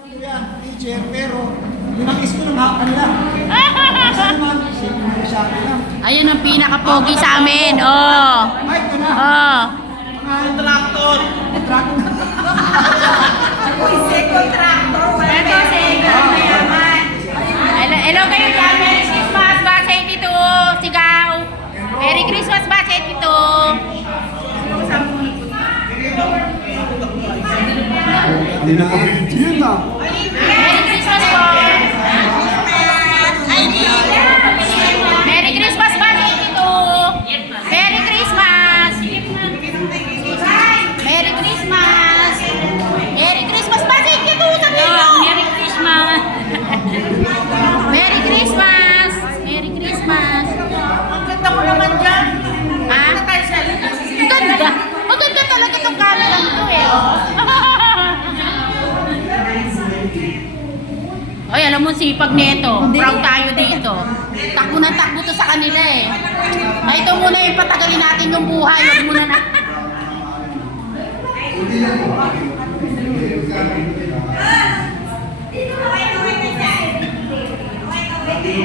Teacher, pero binangis ko ng hapa nila. Kasi naman, siyempre siya akin lang. Ayun ang pinaka-pogi sa amin. Oh. Ay, ito na. Oh. Mga tractor. Tractor. Ito si Mayaman. Hello, hello kayo dyan. Merry Christmas, Base dito. Sigaw. Merry Christmas, Base dito. Hindi na. Alam mo, sipag nito. Proud tayo dito. Takbo ng takbo to sa kanila eh. Ay, ito muna yung patagalin natin yung buhay. Huwag muna na.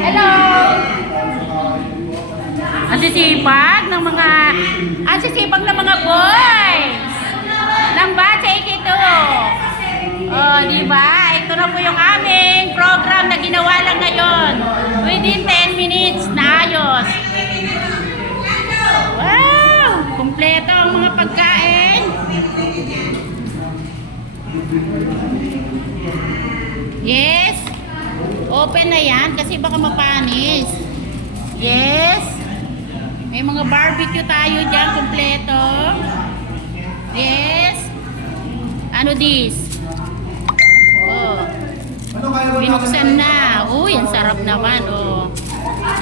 Hello! Ang sisipag ng mga ang sisipag ng mga boys. Ng Bache ito. Oh, di ba? Ito na po yung Wow! Kumpleto ang mga pagkain. Yes. Open na yan kasi baka mapanis. Yes. May mga barbecue tayo dyan, kompleto. Yes. Ano this? Oh, binuksan na. Uy, ang sarap naman, oh.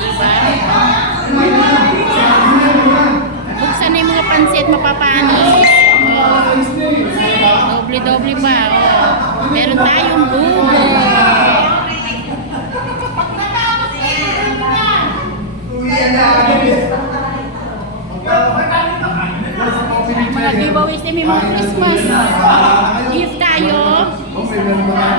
Diba? Mga pansit, mapapanis. Oh. Doble-doble pa, oh. Meron tayong bubo. Mga giveaways din, may mga Christmas. Gift tayo. Okay, meron ba